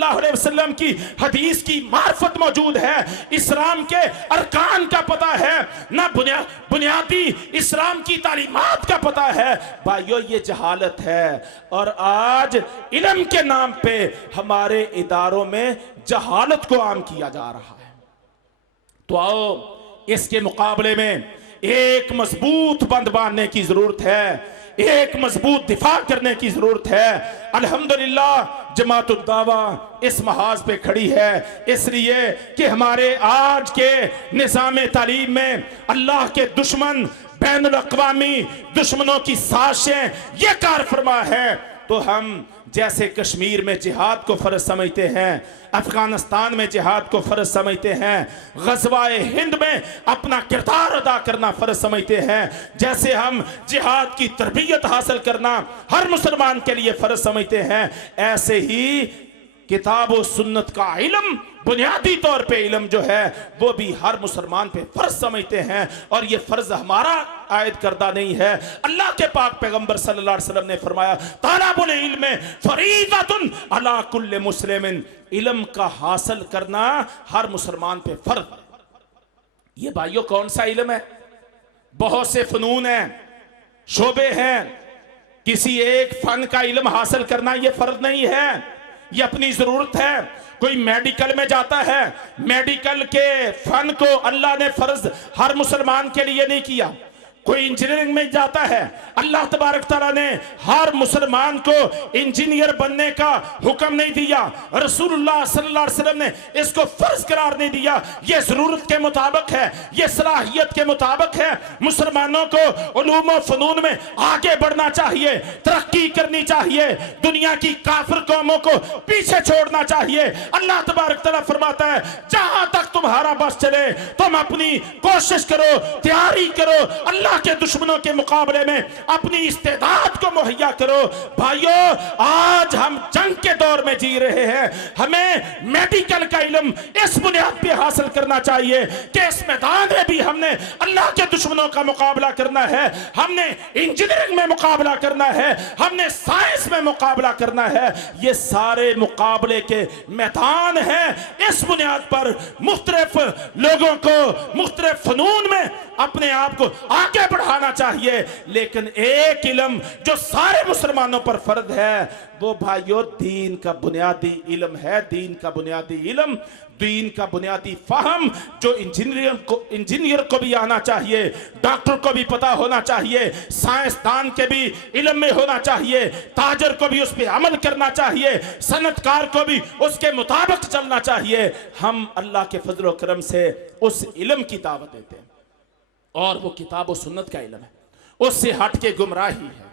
सल्लल्लाहु अलैहि वसल्लम की हदीस की मार्फत मौजूद है, इस्लाम के अरकान का पता है, ना बुनियादी इस्लाम की तालीमात का पता है। भाइयों, ये जहालत है। और आज इल्म के नाम पे हमारे इदारों में जहालत को आम किया जा रहा है। तो आओ, इसके मुकाबले में एक मजबूत बंद बांधने की जरूरत है, एक मजबूत दिफा करने की जरूरत है। अल्हम्दुलिल्लाह जमात उद दावा इस महाज पे खड़ी है, इसलिए कि हमारे आज के निज़ाम तालीम में अल्लाह के दुश्मन, बैनुल अक़वामी दुश्मनों की साजिशें ये कार फरमा है। तो हम जैसे कश्मीर में जिहाद को फर्ज समझते हैं, अफगानिस्तान में जिहाद को फर्ज समझते हैं, ग़ज़वाए हिंद में अपना किरदार अदा करना फर्ज समझते हैं, जैसे हम जिहाद की तरबियत हासिल करना हर मुसलमान के लिए फर्ज समझते हैं, ऐसे ही किताब और सुन्नत का इल्म, बुनियादी तौर पे इल्म जो है वो भी हर मुसलमान पे फर्ज समझते हैं। और ये फर्ज हमारा आयद करदा नहीं है, अल्लाह के पाक पैगंबर सल्लल्लाहु अलैहि वसल्लम ने फरमाया, तालाबुल इल्म फरीज़तुन अला कुल्ले मुस्लिमिन, इल्म का हासिल करना हर मुसलमान पे फर्ज। ये भाइयों कौन सा इल्म है? बहुत से फनून हैं, शोबे हैं, किसी एक फन का इल्म हासिल करना ये फर्ज नहीं है, ये अपनी जरूरत है। कोई मेडिकल में जाता है, मेडिकल के फन को अल्लाह ने फर्ज हर मुसलमान के लिए नहीं किया। कोई इंजीनियरिंग में जाता है, अल्लाह तबारक तआला ने हर मुसलमान को इंजीनियर बनने का हुक्म नहीं दिया, रसूलुल्लाह सल्लल्लाहु अलैहि वसल्लम ने इसको फर्ज करार नहीं दिया। ये जरूरत के मुताबिक है, ये सलाहियत के मुताबिक है। मुसलमानों को उलूम व फनून में आगे बढ़ना चाहिए, तरक्की करनी चाहिए, दुनिया की काफिर कौमों को पीछे छोड़ना चाहिए। अल्लाह तबारक तआला फरमाता है, जहां तक तुम्हारा बस चले तुम अपनी कोशिश करो, तैयारी करो, अल्लाह के दुश्मनों के मुकाबले में अपनी इस्तेदाद को मुहैया करो। भाइयों, आज हम जंग के दौर में जी रहे हैं, हमें मेडिकल का इल्म इस बुनियाद पे हासिल करना चाहिए कि इस मैदान में भी हमने अल्लाह के दुश्मनों का मुकाबला करना है, हमने इंजीनियरिंग में मुकाबला करना है, हमने साइंस में मुकाबला करना है। ये सारे मुकाबले के मैदान हैं। इस बुनियाद पर मुख्तलिफ लोगों को मुख्तलिफ फनून में अपने आप को आगे बढ़ाना चाहिए, लेकिन एक इल्म जो सारे मुसलमानों पर फर्ज है वो भाइयों दीन का बुनियादी इल्म है। दीन का बुनियादी इल्म, दीन का बुनियादी फहम जो इंजीनियर को भी आना चाहिए, डॉक्टर को भी पता होना चाहिए, साइंसदान के भी इल्म में होना चाहिए, ताजर को भी उस पर अमल करना चाहिए, सनतकार को भी उसके मुताबिक चलना चाहिए। हम अल्लाह के फजल व करम से उस इल्म की दावत देते हैं और वो किताब और सुन्नत का इल्म है, उससे हट के गुमराही है।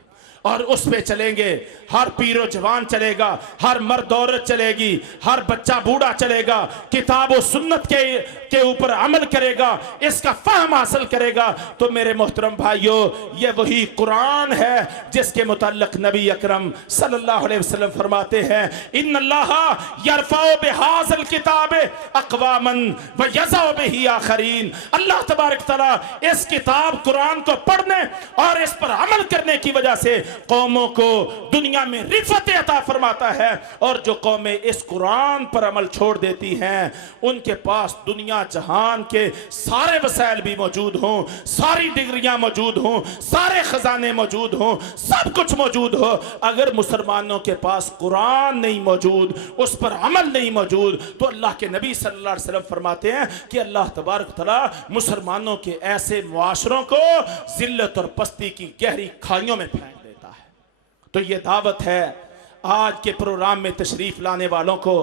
और उस पे चलेंगे, हर पीरो जवान चलेगा, हर मर्द औरत चलेगी, हर बच्चा बूढ़ा चलेगा, किताब और सुन्नत के ऊपर अमल करेगा, इसका फहम हासिल करेगा। तो मेरे मोहतरम भाइयों, ये वही कुरान है जिसके मुतल्लिक नबी अकरम सल्लल्लाहु अलैहि वसल्लम फरमाते हैं, इन्नल्लाह यरफउ बिहाज़िल किताब अक़वामन व यज़उ बिही आखरीन। अल्लाह तबारक तआला इस किताब कुरान को पढ़ने और इस पर अमल करने की वजह से कौमों को दुनिया में रिफत अता फरमाता है, और जो कौमें इस कुरान पर अमल छोड़ देती हैं उनके पास दुनिया जहान के सारे वसाइल भी मौजूद हों, सारी डिग्रियां मौजूद हों, सारे खजाने मौजूद हों, सब कुछ मौजूद हो, अगर मुसलमानों के पास कुरान नहीं मौजूद, उस पर अमल नहीं मौजूद, तो अल्लाह के नबी सल्लल्लाहु अलैहि वसल्लम फरमाते हैं कि अल्लाह तबारक तआला मुसलमानों के ऐसे मुआशरों को जिल्लत और पस्ती की गहरी खाइयों में फेंक देता है। तो ये दावत है आज के प्रोग्राम में तशरीफ लाने वालों को।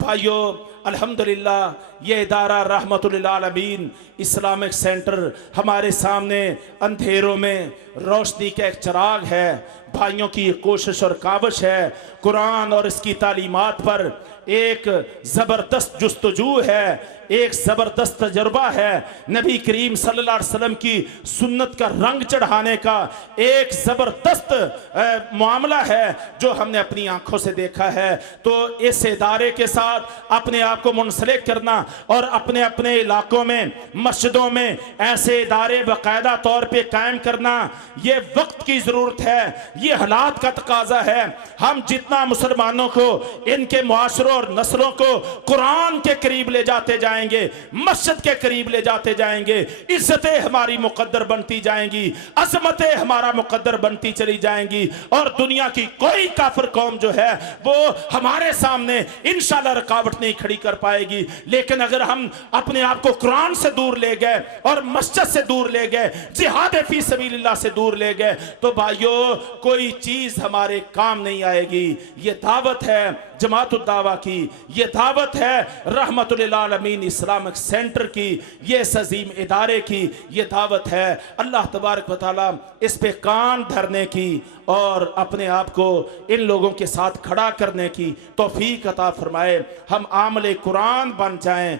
भाइयों, अल्हम्दुलिल्लाह ये इदारा रहमतुल आलमीन इस्लामिक सेंटर हमारे सामने अंधेरों में रोशनी का एक चिराग है। भाइयों की कोशिश और काविश है, कुरान और इसकी तालीमात पर एक ज़बरदस्त जुस्तजू है, एक ज़बरदस्त तजर्बा है, नबी करीम सल्लल्लाहु अलैहि वसल्लम की सुन्नत का रंग चढ़ाने का एक ज़बरदस्त मामला है जो हमने अपनी आंखों से देखा है। तो इस इदारे के साथ अपने आप को मुंसलिक करना और अपने अपने इलाकों में मस्जिदों में ऐसे इदारे बाकायदा तौर पे कायम करना, ये वक्त की ज़रूरत है, ये हालात का तकाजा है। हम जितना मुसलमानों को, इनके मुआशरों और नस्लों को कुरान के करीब ले जाते जाएंगे, मस्जिद के करीब ले जाते जाएंगे, इज्जतें हमारी मुकद्दर बनती जाएंगी, अजमतें हमारा मुकद्दर बनती चली जाएंगी, और दुनिया की कोई काफिर कौम जो है वो हमारे सामने इंशाल्लाह रुकावट नहीं खड़ी कर पाएगी। लेकिन अगर हम अपने आप को कुरान से दूर ले गए और मस्जिद से दूर ले गए, जिहाद फी सबीलिल्लाह से दूर ले गए, तो भाइयों कोई चीज हमारे काम नहीं आएगी। ये दावत है जमात उद-दावा की, ये दावत है रहमतुल लिल आलमीन इस्लामिक सेंटर की, ये अजीम इदारे की ये दावत है। अल्लाह तबारक व तआला इस पे कान धरने की और अपने आप को इन लोगों के साथ खड़ा करने की तौफीक अता फरमाए। हम आमले कुरान बन जाएं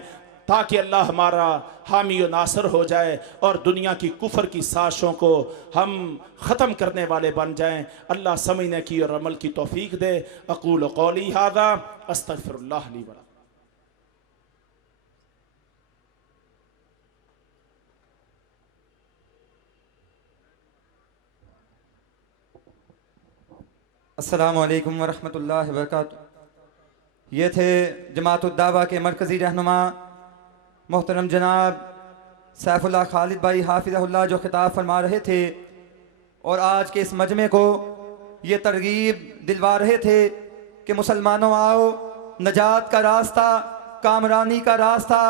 ताकि अल्लाह हमारा हामी व नासर हो जाए और दुनिया की कुफर की साजिशों को हम ख़त्म करने वाले बन जाएं। अल्लाह समझने की और अमल की तौफीक दे। अक़ूलु क़ौली हाज़ा अस्तग़फ़िरुल्लाह ली व लकुम। अस्सलामु अलैकुम वरहमतुल्लाहि वबरकातुहू। ये थे जमात उद-दावा के मरकज़ी रहनुमा मोहतरम जनाब सैफुल्लाह खालिद भाई हाफिज़हुल्लाह जो खिताब फरमा रहे थे और आज के इस मजमे को ये तरगीब दिलवा रहे थे कि मुसलमानों आओ, नजात का रास्ता, कामरानी का रास्ता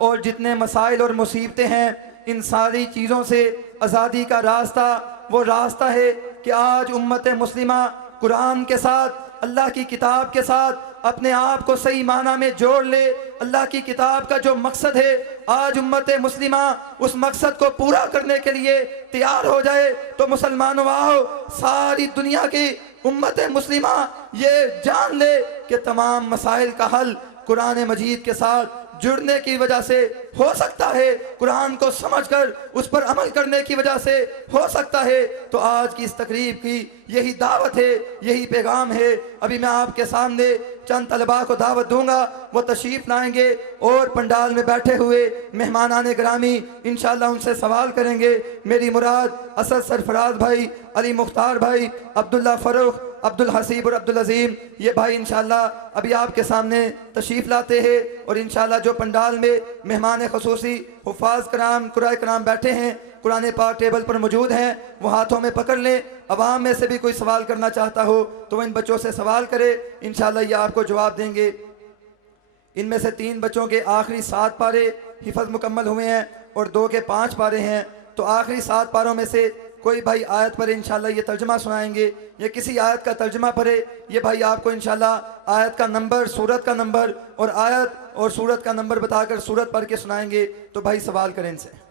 और जितने मसाइल और मुसीबतें हैं इन सारी चीज़ों से आज़ादी का रास्ता वो रास्ता है कि आज उम्मत मुस्लिमा कुरान के साथ, अल्लाह की किताब के साथ अपने आप को सही माना में जोड़ ले। अल्लाह की किताब का जो मकसद है आज उम्मत मुस्लिमा उस मकसद को पूरा करने के लिए तैयार हो जाए। तो मुसलमानों आओ, सारी दुनिया की उम्मत मुस्लिमा ये जान ले कि तमाम मसाइल का हल कुरान मजीद के साथ जुड़ने की वजह से हो सकता है, कुरान को समझकर उस पर अमल करने की वजह से हो सकता है। तो आज की इस तकरीब की यही दावत है, यही पैगाम है। अभी मैं आपके सामने चंद तलबा को दावत दूंगा, वो तशरीफ लाएंगे और पंडाल में बैठे हुए मेहमानाने ग्रामी इंशाअल्लाह उनसे सवाल करेंगे। मेरी मुराद असद सरफराज भाई, अली मुख्तार भाई, अब्दुल्ला फ़ारूक, अब्दुल हसीब और अब्दुल अजीम, ये भाई इंशाअल्लाह अभी आपके सामने तशरीफ़ लाते हैं। और इंशाअल्लाह जो पंडाल में मेहमान ख़ुसूसी हुफ़ाज़ कराम, कुराए कराम बैठे हैं, कुरान पाक टेबल पर मौजूद हैं, वो हाथों में पकड़ लें। अवाम में से भी कोई सवाल करना चाहता हो तो वह इन बच्चों से सवाल करे, इंशाअल्लाह ये आपको जवाब देंगे। इनमें से 3 बच्चों के आखिरी 7 पारे हिफ़्ज़ मुकम्मल हुए हैं और 2 के 5 पारे हैं। तो आखिरी 7 पारों में से कोई भाई आयत पर इंशाल्लाह ये तर्जमा सुनाएंगे या किसी आयत का तर्जमा पढ़े। ये भाई आपको इंशाल्लाह आयत का नंबर, सूरत का नंबर और आयत और सूरत का नंबर बताकर सूरत पढ़ के सुनाएंगे। तो भाई सवाल करें इनसे।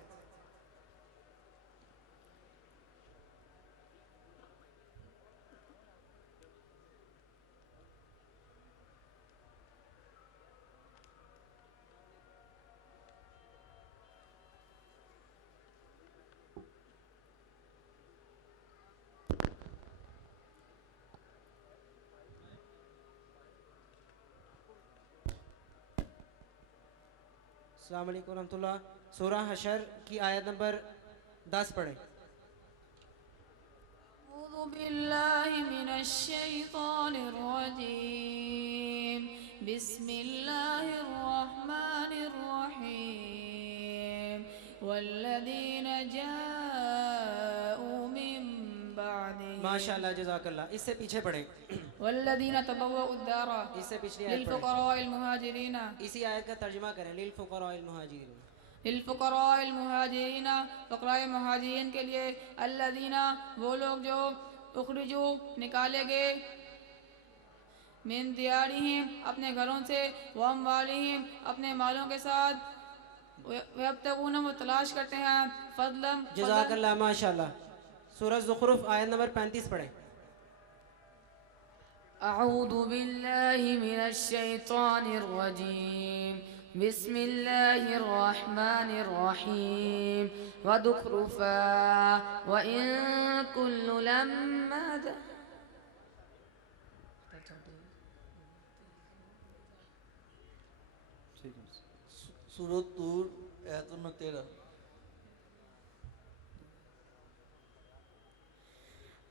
अस्सलाम वालेकुम रहमतुल्लाह। सूरह हशर की आयत नंबर 10 पढ़े। अऊज़ु बिल्लाहि मिनश शैतानिर रजीम, बिस्मिल्लाहिर रहमानिर रहीम, वल्लज़ीना जाऊ मिन बादिहिम। माशाअल्लाह, जज़ाकल्लाह। इससे पीछे पढ़े। वल्लज़ीना तबव्वउद-दारा इससे पिछली आयत पढ़े। लिल-फुक़राइल मुहाजिरीना। इसी आयत का तर्जुमा करें। लिल फुक़राइल मुहाजिरीन, लिल-फुक़राइल मुहाजिरीना, फ़क़राए मुहाजिरीन के लिए, अल्लज़ीना वो लोग जो उख़रिजू निकाले गए, मिन दियारिहिम अपने घरों से, व अम्वालिहिम अपने मालों के साथ, यब्तगून वो तलाश करते हैं, फ़ज़लन जज़ाकल्लाह, माशाअल्लाह। सूरह ज़ुख़रुफ़ आयत नंबर 35 पढ़े। अऊज़ु बिल्लाहि मिनश शैतानिर रजीम, बिस्मिल्लाहिर रहमानिर रहीम, वज़ुख़रुफ़ा व इन कुल्लु लम्मा ठीक है। सूरत तूर आयत नंबर 13।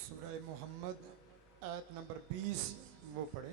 सूरह मोहम्मद आयत नंबर 20 वो पढ़े।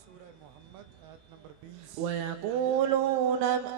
सूरह मोहम्मद आयत नंबर 20।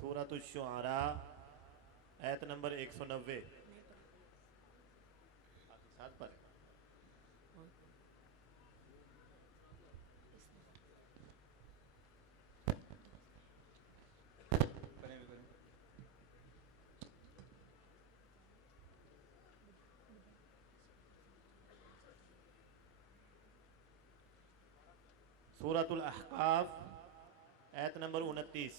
सूरत शुआरा आयत नंबर 190 साथ पर। सूरतुल अहकाफ आयत नंबर 29।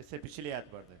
इससे पिछली आयत पढ़ दें।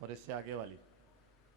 और इससे आगे वाली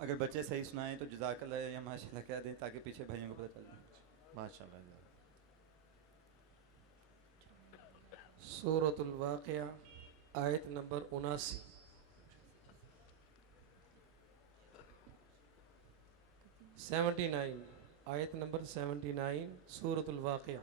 अगर बच्चे सही सुनाएं तो जज़ाकल्लाह या माशाल्लाह कह दें ताकि पीछे भाइयों को पता चल जाए। माशाल्लाह। सूरतुल वाक़िया आयत नंबर 79। आयत नंबर 79 सूरतुल वाक़िया।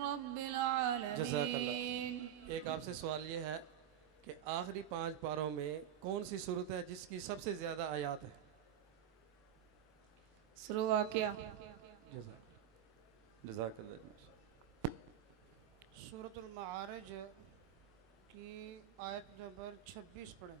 रब जज़ाकल्लाह। एक आपसे सवाल ये है कि आखिरी 5 पारों में कौन सी सूरत है जिसकी सबसे ज़्यादा आयात है? सूरह वाक़िया। जज़ाकल्लाह। सूरतुल मारिज की आयत नंबर 26 पढ़ें।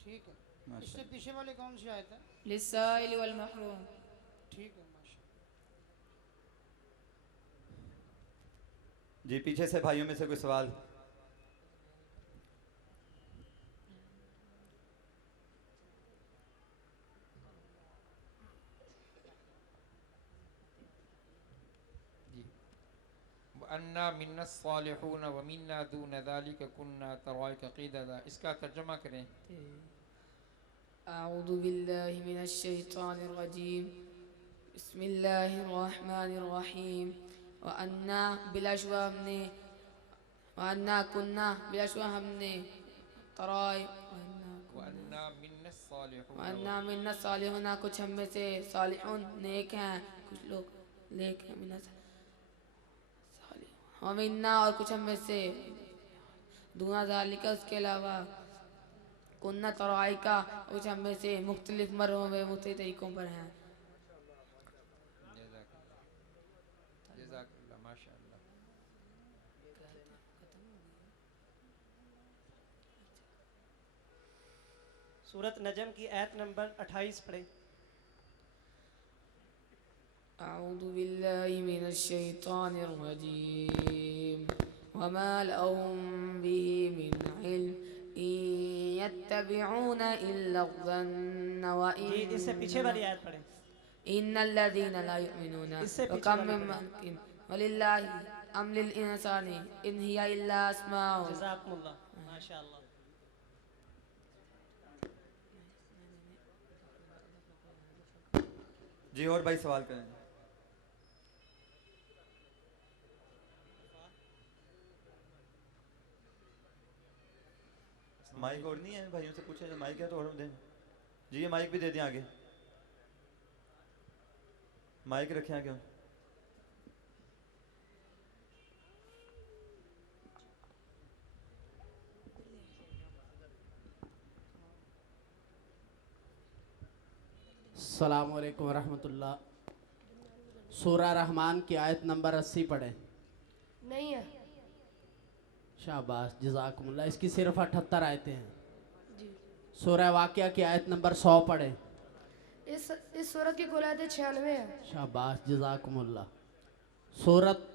ठीक है। इससे पीछे वाले कौन सी आयत है? लिस्साइल वल महरूम। ठीक है माशा। जी पीछे से भाइयों में से कोई सवाल? अन्ना मिन्ना सालिहून व मिन्ना दून ज़ालिका कुन्ना तराइक क़िददा। इसका तर्जुमा करें। अऊज़ु बिल्लाहि मिनश शैतानिर रजीम बिस्मिल्लाहिर रहमानिर रहीम व अन्ना बिलाशुआ हमने व अन्ना कुन्ना बिलाशुआ हमने तराई व अन्ना मिन्ना सालिहून व अन्ना मिन्ना सालिहून कुछ हम में से सालिहून नेक हैं कुछ लोग नेक हैं मिन्ना और मिन्ना और कुछ हम में से दूना ज़ालिका उसके अलावा कुन्ना तराई का कुछ हम में से मुख्तलिफ मरहों में मुख्तलिफ तरीकों पर हैं। जज़ाकल्लाह माशाअल्लाह। सूरत नजम की आयत नंबर 28 पढ़े। अऊज़ु बिल्लाहि मिनश शैतानिर रजीम वमा लहुम बिही मिन इल्म इन यत्तबिऊना इल्ला ज़न्न व जी इससे पीछे वाली आयत पढ़े। इन्नल्लज़ीना ला युमिनूना इससे पीछे कम वाली मिन मलकिन वलिल्लाहि अम्रुल इंसानी इन हिया इल्ला अस्माउन। जज़ाकुमुल्लाह माशाअल्लाह। जी और भाई सवाल करें। माइक और नहीं है भाइयों से पूछे, माइक है तो और दें जी। ये माइक भी दे दें आगे, माइक रखें आगे। अस्सलामु अलैकुम वरहमतुल्लाह। सूरा रहमान की आयत नंबर 80 पढ़े। नहीं है। शाबाश जज़ाकुमुल्लाह। इसकी सिर्फ 78 आयतें हैं। जी। सूरा वाक़िया की आयत नंबर 100 पढ़े। इस सूरत की कुल आयतें 96 है। शाबाश जज़ाकुमुल्लाह। सूरत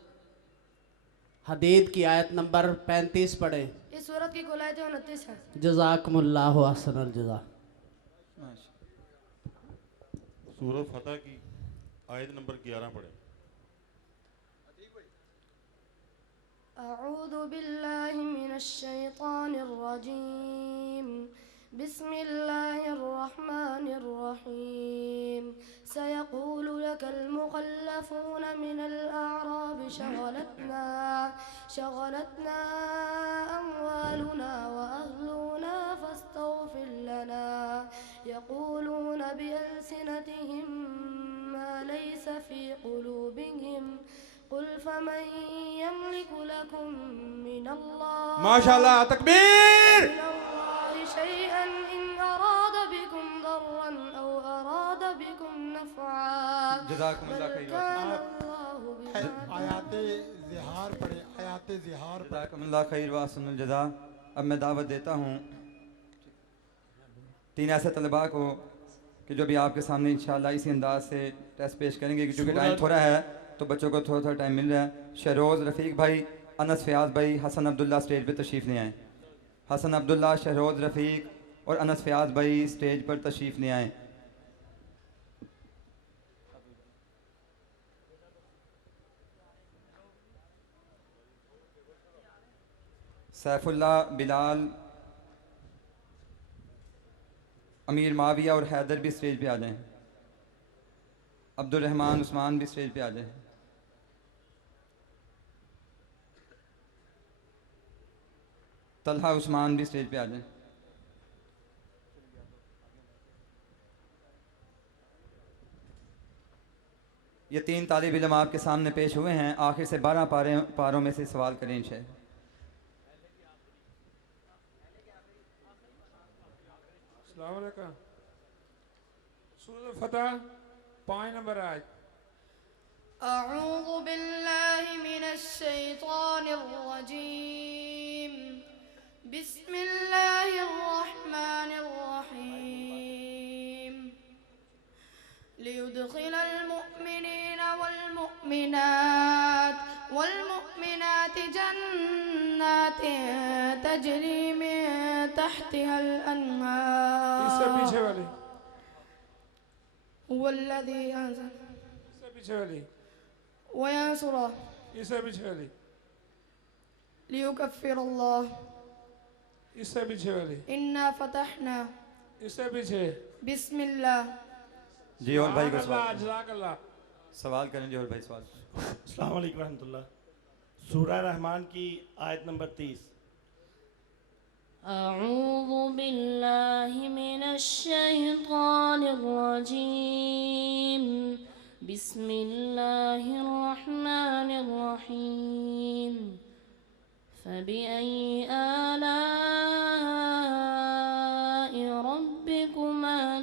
हदीद की आयत नंबर 35 पढ़े। इस सूरत की कुल आयतें 29 है। जज़ाकुमुल्लाह अहसनल जज़ा। सूरत फतह की आयत नंबर 11 पढ़े। अऊज़ु बिल्लाहि मिनश शैतानिर रजीम बिस्मिल्लाहिर रहमानिर रहीम सयक़ूलु लकल मुख़ल्लफ़ूना मिनल अअराब शग़लतना अमवालुना व अहलुना फस्तग़फ़िर लना यक़ूलूना बिअल्सिनतिहिम मा लैस फ़ी क़ुलूबिहिम कुल फमन यमलिकु लकुम मिनल्लाह माशाअल्लाह तकबीर। शैअन इन अराद बिकुम दर्रन औ अराद बिकुम नफ़अन जज़ाकुमुल्लाह खैर। आयाते ज़िहार पढ़े, आयाते ज़िहार पढ़े। जज़ाकुमुल्लाह खैर व अहसनुल जज़ा। अब मैं दावत देता हूँ 3 ऐसे तलबा को कि जो भी आपके सामने इंशाअल्लाह इसी अंदाज से टेस्ट पेश करेंगे, क्योंकि टाइम थोड़ा है तो बच्चों को थोड़ा थोड़ा टाइम मिल रहा है। शहरोज़ रफ़ीक भाई, अनस फ़याज़ भाई, हसन अब्दुल्ला स्टेज पे तशरीफ़ ले आएँ। हसन अब्दुल्ला, शहरोज़ रफ़ीक और अनस फ़याज़ भाई स्टेज पर तशरीफ़ ले आएँ। सैफुल्ला, बिलाल, अमीर माविया और हैदर भी स्टेज पे आ जाएं। अब्दुल रहमान, उस्मान भी स्टेज पे आ जाएं। तलहा, उस्मान भी स्टेज पे आ जाएं। ये 3 तालिब इल्म आपके सामने पेश हुए हैं। आखिर से 12 पारों में से सवाल करें इंशाअल्लाह। अस्सलाम वालेकुम। सूरत फतह 5 नंबर आयत। अऊज़ु बिल्लाहि मिनश शैतानिर रजीम बिस्मिल्लाहिर रहमानिर रहीम लियुदखिलल मुमिनीना वल मुमिनात जन्नातिन तजरी मिन तहतिहल अनहार। इससे पीछे वाली, हुवल्लज़ी अंज़ल इससे पीछे वाली, वयंसुरा इससे पीछे वाली, लियुकफ्फिरल्लाह इससे पीछे वाली, इन्ना फतहना इससे पीछे। बिस्मिल्लाह। जी और भाई को सवाल जज़ाकल्लाह। सवाल करें जी और भाई सवाल। अस्सलाम वालेकुम रहमतुल्लाह। सूरह रहमान की आयत नंबर 30। अऊज़ु बिल्लाहि मिनश शैतानिर रजीम बिस्मिल्लाहिर रहमानिर रहीम फबिअय्यि आलाइ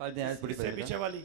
इससे पीछे वाली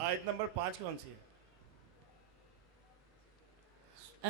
आयत नंबर 5 कौन सी है?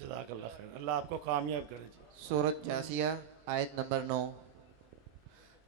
जज़ाकल्लाह खैर, अल्लाह आपको कामयाब करे जी। सूरत जासिया आयत नंबर 9।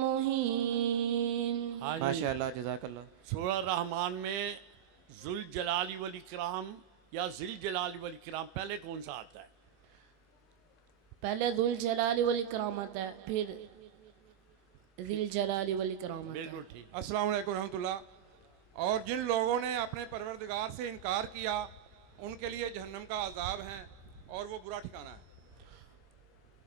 मुहीन। माशाअल्लाह, जज़ाकल्लाह। सूरह रहमान में जुल जलाली वल इकराम या जिल जलाली वल इकराम पहले कौन सा आता है? पहले दुल जलाली वल इकराम आता है, फिर दिल जलाली वल इकराम आता है। बिल्कुल ठीक। अस्सलाम वालेकुम रहमतुल्लाह। और जिन लोगों ने अपने परवरदिगार से इनकार किया उनके लिए जहन्नम का अजाब है और वो बुरा ठिकाना है।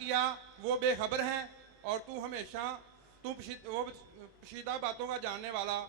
किया वो बेखबर हैं और तू हमेशा पोशीदा बातों का जानने वाला।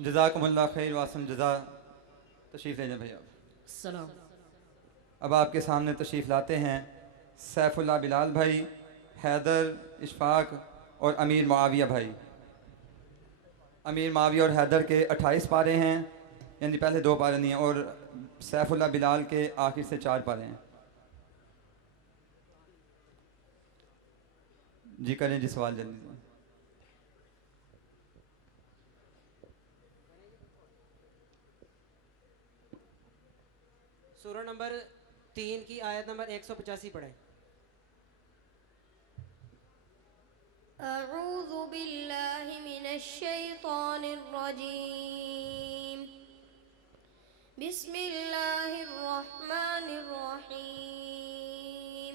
जज़ाकुमुल्लाह खैर वासम जज़ा। तशरीफ़ ले जाए भैया। सलाम। अब आपके सामने तशरीफ़ लाते हैं सैफुल्लाह बिलाल भाई, हैदर इशफाक और अमीर मुआविया भाई। अमीर मुआविया और हैदर के 28 पारे हैं, यानी पहले 2 पारे नहीं हैं, और सैफुल्लाह बिलाल के आखिर से 4 पारे हैं। जी करें जी सवाल जल्दी से। सूरह नंबर 3 की आयत नंबर 185 पढ़ें। अऊज़ु बिल्लाहि मिनश्शैतानिर रजीम बिस्मिल्लाहिर रहमानिर रहीम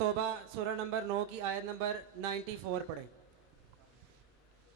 तौबा सूरह नंबर 9 की आयत नंबर 94 पढ़ें।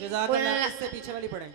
जज़ाकल्लाह। इससे पीछे वाली पढ़ें।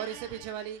और इससे पीछे वाली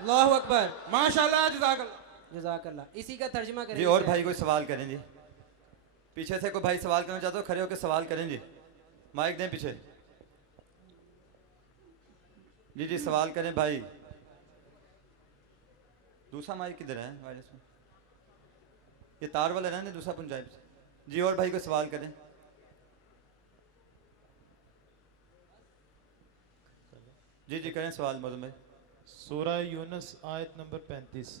अल्लाहु अकबर। माशाअल्लाह, जज़ाकल्लाह। जज़ाकल्लाह। इसी का तर्जुमा करें जी। और भाई कोई सवाल करें जी? पीछे से कोई भाई सवाल करना चाहते हो खड़े होकर सवाल करें जी। माइक दें पीछे। जी जी सवाल करें भाई। दूसरा माइक किधर है वायरस में? ये तार वाला रहने दूसरा पंजाब से। जी और भाई कोई सवाल करें। जी जी करें सवाल मौजूद भाई। सूरह यूनुस आयत नंबर 35।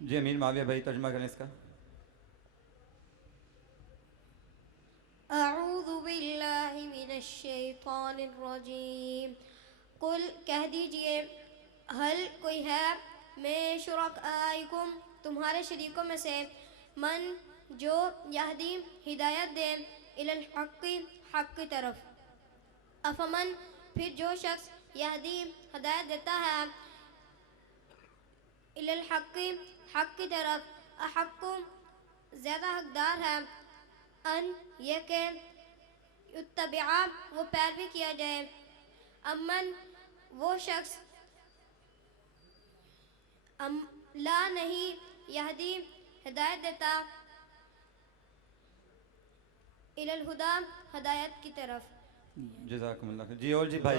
जी अमीर माविया भाई तर्जुमा करें इसका। अऊज़ु बिल्लाहि मिनश्शैतानिर रजीम कुल कह दीजिए हल कोई है में शुरकाइकुम तुम्हारे शरीकों में से मन जो यहदी हिदायत दे इलल हक़्क़ि हक़ की तरफ। अफमन फिर जो शख्स यहदी हिदायत देता है इलल हक़्क़ि हक़ की तरफ अहक्कु ज़्यादा हकदार है अन ये के युत्तबिआ वो पैरवी किया जाए। अमन वो शख्स ला नहीं यहदी हिदायत देता इलल हुदा हदायत की तरफ। जज़ाकुमुल्लाह खैर। जी और जी भाई।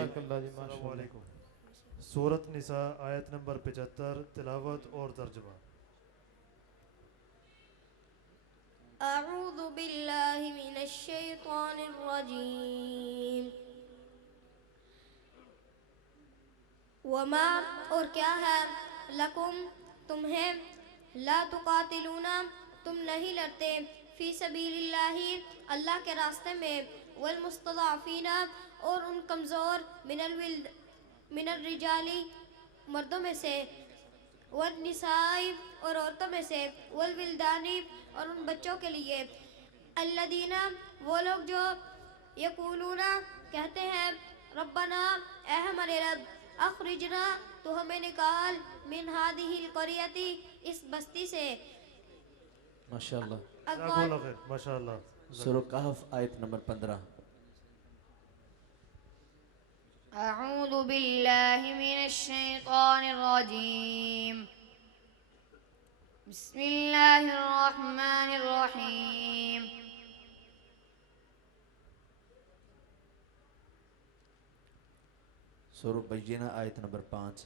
सूरत निसा आयत नंबर 75 तिलावत और तर्जुमा। अऊज़ु बिल्लाहि मिनश शैतानिर रजीम। वमा और क्या है लकुम तुम्हें ला तुकातिलूना तुम नहीं लड़ते फी सबीलिल्लाहि अल्लाह के रास्ते में वल मुस्तज़अफ़ीना और उन कमज़ोर मिनल रिजाली मर्दों में से वल निसाई और औरतों में से वल विल्दानी और उन बच्चों के लिए अल्लदीना वो लोग जो यकूलूना कहते हैं रब्बना ऐ हमारे रब अखरिजना तो हमें निकाल मिन हादिहिल क़रियती इस बस्ती से। माशाअल्लाह माशाअल्लाह। सूरह कहफ आयत नंबर 15। अऊज़ु बिल्लाहि मिनश शैतानिर रजीम। बिस्मिल्लाहिर रहमानिर रहीम। सूरह बय्यिना आयत नंबर 5।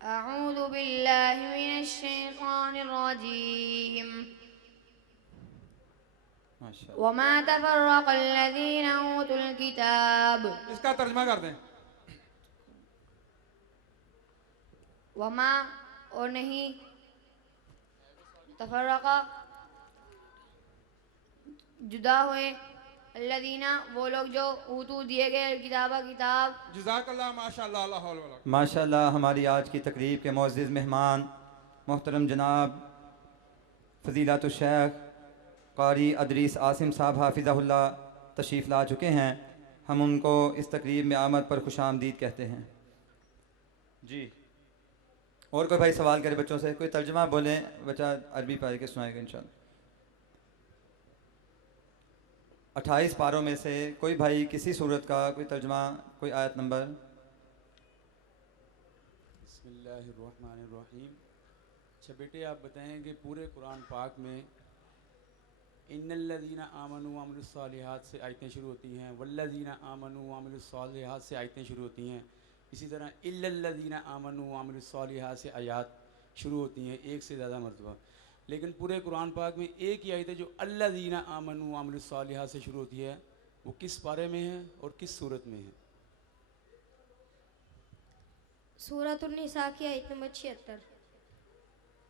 अऊज़ु बिल्लाहि मिनश शैतानिर रजीम। वमा तफर्रक़ल्लज़ीना ऊतुल किताब। इसका तर्जुमा कर दें। वमा और नहीं तफर्रक़ा जुदा हुए अल्लज़ीना वो लोग जो ऊतू दिए गए किताबा किताब। जज़ाकल्लाह माशाअल्लाह ला हौल वला। माशाअल्लाह हमारी आज की तकरीब के मुअज़्ज़िज़ मेहमान मोहतरम जनाब फ़ज़ीलतुश शेख क़ारी अदरीस आसिम साहब हाफ़िज़हुल्लाह तशरीफ़ ला चुके हैं। हम उनको इस तकरीब में आमद पर खुशामदीद कहते हैं। जी और कोई भाई सवाल करे बच्चों से, कोई तर्जुमा बोलें, बच्चा अरबी पढ़ के सुनाएगा इंशाअल्लाह। 28 पारों में से कोई भाई किसी सूरत का कोई तर्जुमा, कोई आयत नंबर। बिस्मिल्लाहिर्रहमानिर्रहीम। अच्छा बेटे आप बताएं कि पूरे कुरान पाक में इन्नल्लज़ीना आमनू व अमिलुस्सालिहात से आयतें शुरू होती हैं, वल्लज़ीना आमनू व अमिलुस्सालिहात से आयतें शुरू होती हैं। इसी तरह इल्लल्लज़ीना आमनू व अमिलुस्सालिहात से आयात शुरू होती हैं एक से ज़्यादा मरतबा। लेकिन पूरे कुरान पाक में एक ही आयत है जो अल्लज़ीना आमनू व अमिलुस्सालिहात से शुरू होती है। वो किस पारे में है और किस सूरत में है? सूरतुन निसा की आयत नंबर 76।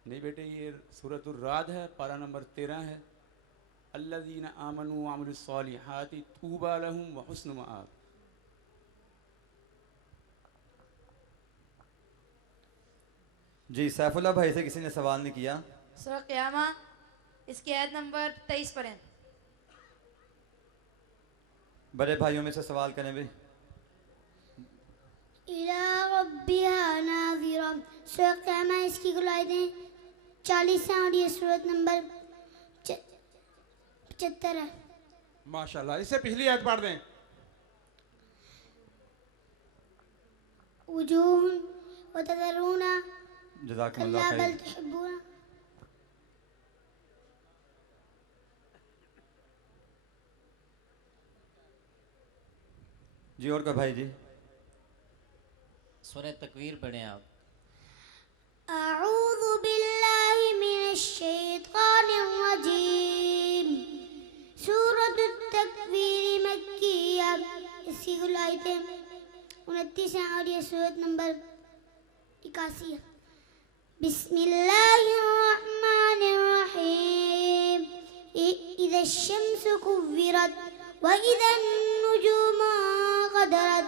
नहीं बेटे ये सूरतुर राद है, पारा नंबर 13 है। अल्लज़ीना आमनू व अमिलुस्सालिहाति तूबा लहुम व हुस्नु मआब। जी सैफुल्लाह भाई से किसी ने सवाल नहीं किया। सूरह क़ियामा इसकी आयत नंबर 23 पढ़ें। बड़े भाइयों में से सवाल करें भाई। इला रब्बिहा नाज़िरा। सूरह क़ियामा इसकी कुल आयतें 40 हैं और ये सूरत नंबर 75 है। माशाअल्लाह। इससे पिछली आयत पढ़ दें। वजूहुन व तज़रुना जज़ाकुमुल्लाह कल्ला बल खैर। तुहिब्बूना। जी और का भाई जी। सूरह तकवीर पढ़ें आप। अऊज़ु बिल्लाहि मिनश शैतानिर रजीम। सूरतुत तकवीर मक्किया इसकी कुल आयतें 29 हैं और ये सूरत नंबर 81 है। बिस्मिल्लाहिर्रहमानिर्रहीम। इज़ा शम्सु कुव्विरत व इज़न नुजूमु क़दरत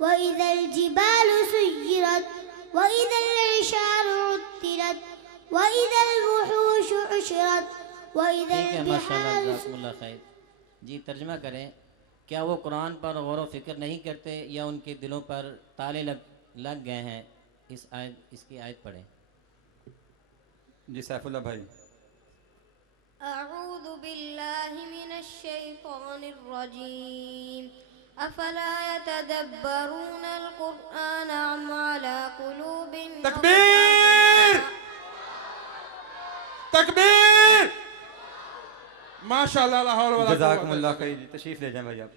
व इज़ल जिबालु सुय्यिरत व इज़ल इशारु उत्तिरत व इज़ल वुहूशु उशिरत व इज़ल ठीक है माशाअल्लाह बिहारु। जज़ाकुमुल्लाह खैर। जी तर्जुमा करें। क्या वो कुरान पर गौर व फिक्र नहीं करते या उनके दिलों पर ताले लग गए हैं? इसकी आयत पढ़ें। जी सैफुल्लाह भाई। अऊज़ु बिल्लाहि मिनश शैतानिर रजीम। अफला यतदब्बरूनल कुरआन अम अला कुलूबिन। तकबीर तकबीर माशाल्लाह ला हौल वला जज़ाकुमुल्लाह खैर। तशरीफ़ ले जाएं भाई आप।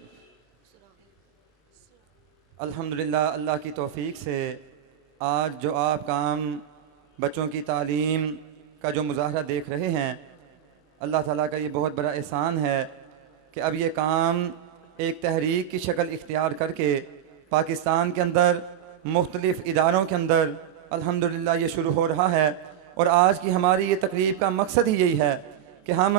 अल्हम्दुलिल्लाह अल्लाह की तौफीक से आज जो आप काम बच्चों की तालीम का जो मुज़ाहरा देख रहे हैं, अल्लाह ताला का ये बहुत बड़ा एहसान है कि अब ये काम एक तहरीक की शक्ल इख्तियार करके पाकिस्तान के अंदर मुख्तलिफ़ इदारों के अंदर अल्हम्दुलिल्लाह ये शुरू हो रहा है। और आज की हमारी ये तकरीब का मकसद ही यही है कि हम